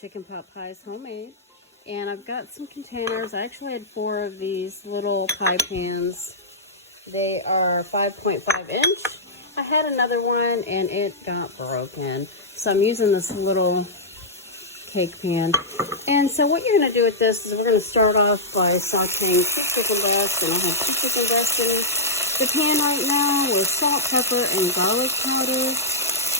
chicken pot pies homemade. And I've got some containers. I actually had 4 of these little pie pans. They are 5.5 inch. I had another one and it got broken. So I'm using this little cake pan. And so what you're going to do with this is we're going to start off by sauteing 2 chicken breasts. And I have 2 chicken breasts in the pan right now with salt, pepper, and garlic powder.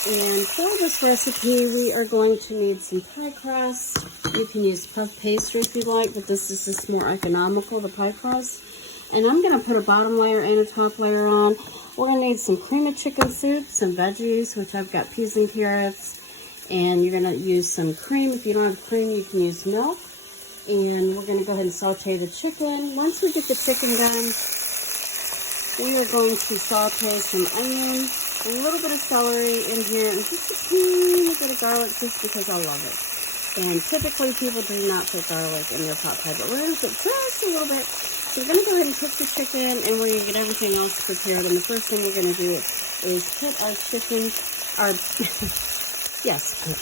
And for this recipe, we are going to need some pie crust. You can use puff pastry if you like, but this is just more economical, the pie crust. And I'm going to put a bottom layer and a top layer on. We're going to need some cream of chicken soup, some veggies, which I've got peas and carrots. And you're going to use some cream. If you don't have cream, you can use milk. And we're going to go ahead and saute the chicken. Once we get the chicken done, we are going to saute some onion, a little bit of celery in here, and just a teeny bit of garlic just because I love it. And typically people do not put garlic in their pot pie, but we're going to put just a little bit. So we're going to go ahead and cook the chicken, and we're going to get everything else prepared. And the first thing we're going to do is put our chicken, cook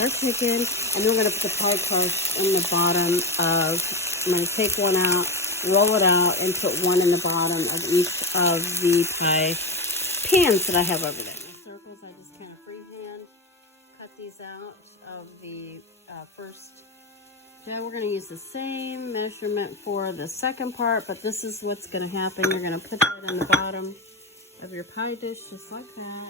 our chicken, and then we're going to put the pie crust in the bottom of, I'm going to take one out, roll it out, and put one in the bottom of each of the pie pans that I have over there. Circles, I just kind of freehand cut these out of the first. Now we're going to use the same measurement for the second part, but this is what's going to happen. You're going to put that in the bottom of your pie dish just like that.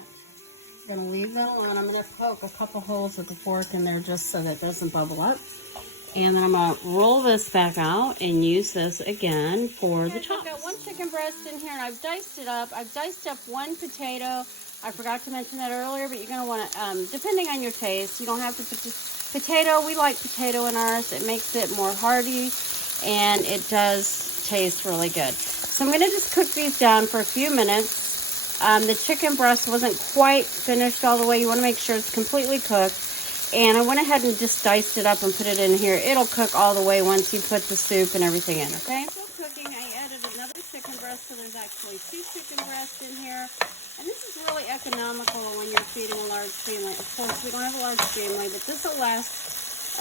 You're going to leave that alone. I'm going to poke a couple holes with the fork in there just so that it doesn't bubble up. And then I'm going to roll this back out and use this again for the chops. I've got 1 chicken breast in here and I've diced it up. I've diced up 1 potato. I forgot to mention that earlier, but you're going to want to, depending on your taste, you don't have to put this potato. We like potato in ours. It makes it more hearty and it does taste really good. So I'm going to just cook these down for a few minutes. The chicken breast wasn't quite finished all the way. You want to make sure it's completely cooked. And I went ahead and just diced it up and put it in here. It'll cook all the way once you put the soup and everything in, okay? Still cooking, I added another chicken breast, so there's actually 2 chicken breasts in here. And this is really economical when you're feeding a large family. Of course, we don't have a large family, but this will last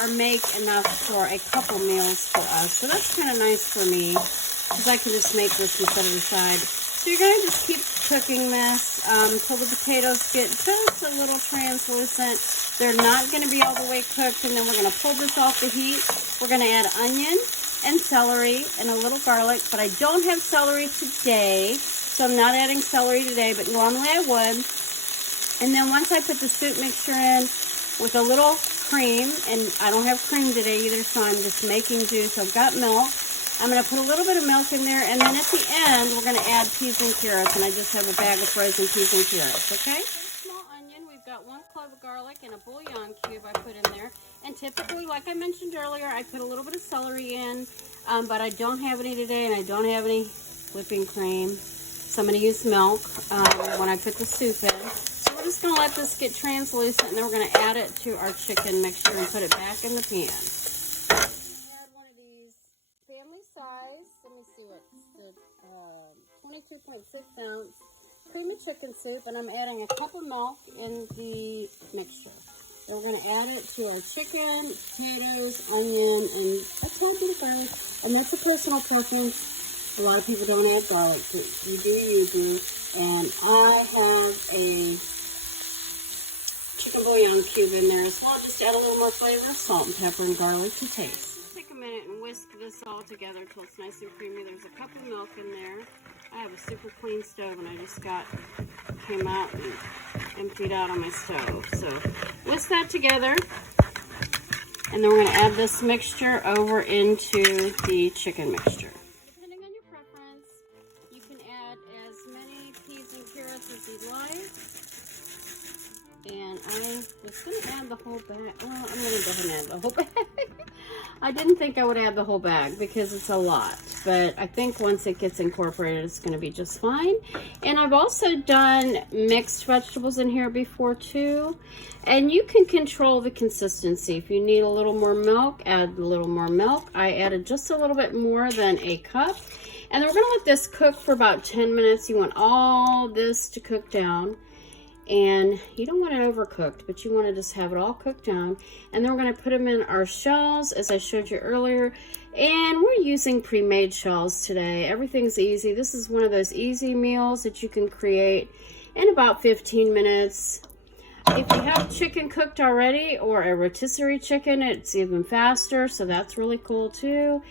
or make enough for a couple meals for us. So that's kind of nice for me, because I can just make this and set it aside. So you're going to just keep cooking this until the potatoes get just a little translucent. They're not going to be all the way cooked, and then we're going to pull this off the heat. We're going to add onion and celery and a little garlic, but I don't have celery today, so I'm not adding celery today, but normally I would. And then once I put the soup mixture in with a little cream, and I don't have cream today either, so I'm just making juice. I've got milk. I'm going to put a little bit of milk in there, and then at the end, we're going to add peas and carrots, and I just have a bag of frozen peas and carrots, okay? Small onion, we've got 1 clove of garlic and a bouillon cube I put in there, and typically, like I mentioned earlier, I put a little bit of celery in, but I don't have any today, and I don't have any whipping cream, so I'm going to use milk when I put the soup in. So we're just going to let this get translucent, and then we're going to add it to our chicken mixture and put it back in the pan. Let me see what's the 22.6 ounce cream of chicken soup, and I'm adding a cup of milk in the mixture. Then we're going to add it to our chicken, potatoes, onion, and a tad bit of garlic. And that's a personal preference. A lot of people don't add garlic. You do. And I have a chicken bouillon cube in there as well. Just add a little more flavor, salt and pepper and garlic to taste. Take a minute and whisk this all together until it's nice and creamy. There's a cup of milk in there. I have a super clean stove, and I just came out and emptied out on my stove. So whisk that together, and then we're going to add this mixture over into the chicken mixture. Depending on your preference, you can add as many peas and carrots as you'd like. And I was going to add the whole bag. Well, I'm going to go ahead and add the whole bag. I didn't think I would add the whole bag because it's a lot. But I think once it gets incorporated, it's going to be just fine. And I've also done mixed vegetables in here before too. And you can control the consistency. If you need a little more milk, add a little more milk. I added just a little bit more than a cup. And then we're going to let this cook for about 10 minutes. You want all this to cook down. And you don't want it overcooked, but you want to just have it all cooked down. And then we're going to put them in our shells, as I showed you earlier. And we're using pre-made shells today. Everything's easy. This is one of those easy meals that you can create in about 15 minutes. If you have chicken cooked already, or a rotisserie chicken, it's even faster. So that's really cool too.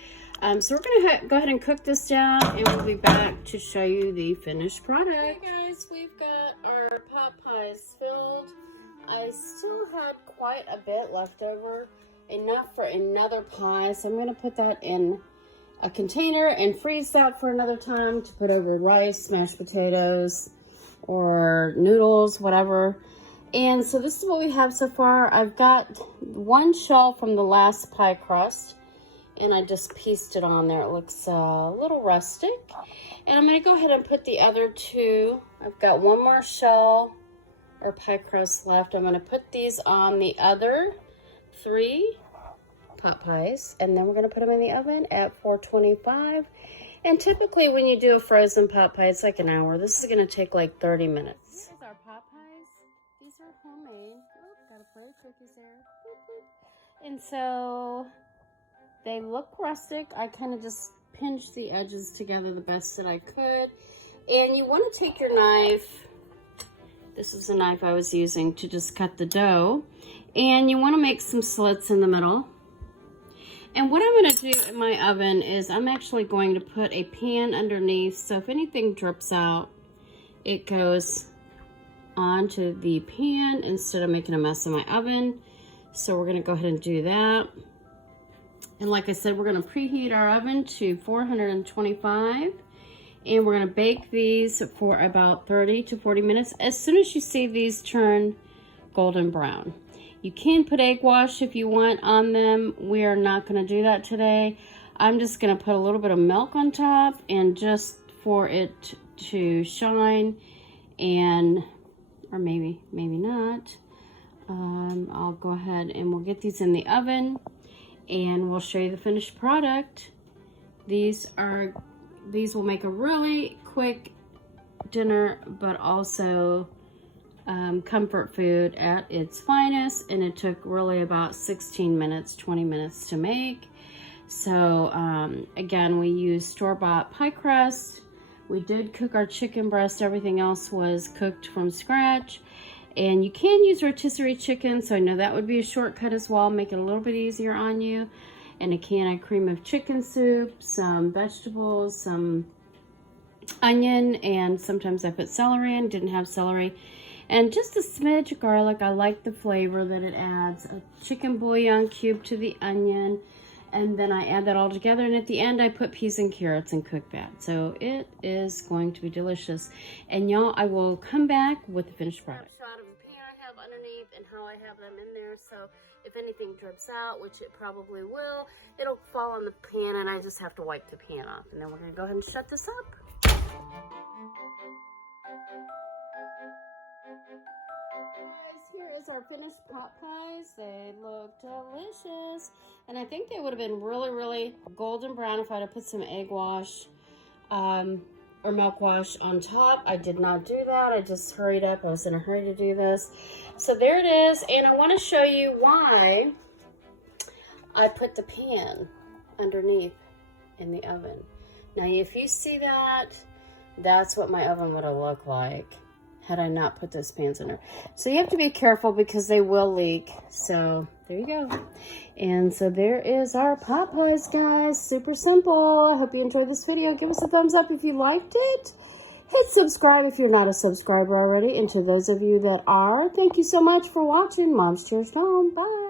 So we're going to go ahead and cook this down, and we'll be back to show you the finished product. Okay guys, we've got our pot pies filled. I still had quite a bit left over, enough for another pie. So I'm going to put that in a container and freeze that for another time to put over rice, mashed potatoes, or noodles, whatever. And so this is what we have so far. I've got one shell from the last pie crust, and I just pieced it on there. It looks a little rustic. And I'm going to go ahead and put the other two. I've got one more shell or pie crust left. I'm going to put these on the other 3 pot pies. And then we're going to put them in the oven at 425. And typically when you do a frozen pot pie, it's like an hour. This is going to take like 30 minutes. This is our pot pies. These are homemade. Oh, got a plate of cookies there. Boop, boop. And so they look rustic. I kind of just pinched the edges together the best that I could. And you want to take your knife. This is the knife I was using to just cut the dough. And you want to make some slits in the middle. And what I'm going to do in my oven is I'm actually going to put a pan underneath. So if anything drips out, it goes onto the pan instead of making a mess in my oven. So we're going to go ahead and do that. And like I said, we're going to preheat our oven to 425. And we're going to bake these for about 30 to 40 minutes. As soon as you see these turn golden brown. You can put egg wash if you want on them. We are not going to do that today. I'm just going to put a little bit of milk on top, and just for it to shine, and or maybe not. I'll go ahead and we'll get these in the oven, and we'll show you the finished product. These will make a really quick dinner, but also comfort food at its finest. And it took really about 16 minutes, 20 minutes to make. So again, we used store-bought pie crust. We did cook our chicken breast. Everything else was cooked from scratch. And you can use rotisserie chicken, so I know that would be a shortcut as well, make it a little bit easier on you. And a can of cream of chicken soup, some vegetables, some onion, and sometimes I put celery in, didn't have celery. And just a smidge of garlic. I like the flavor that it adds. A chicken bouillon cube to the onion. And then I add that all together. And at the end, I put peas and carrots and cook that. So it is going to be delicious. And y'all, I will come back with the finished product. Shot of the pan I have underneath and how I have them in there. So if anything drips out, which it probably will, it'll fall on the pan and I just have to wipe the pan off. And then we're going to go ahead and shut this up. Here is our finished pot pies. They look delicious. And I think they would have been really golden brown if I'd have put some egg wash or milk wash on top. I did not do that. I just hurried up. I was in a hurry to do this. So there it is. And I want to show you why I put the pan underneath in the oven. Now, if you see that, that's what my oven would have looked like had I not put those pans in there. So you have to be careful because they will leak. So there you go. And so there is our pot pies, guys. Super simple. I hope you enjoyed this video. Give us a thumbs up if you liked it. Hit subscribe if you're not a subscriber already. And to those of you that are, thank you so much for watching. Mom's Cheers Gone. Bye.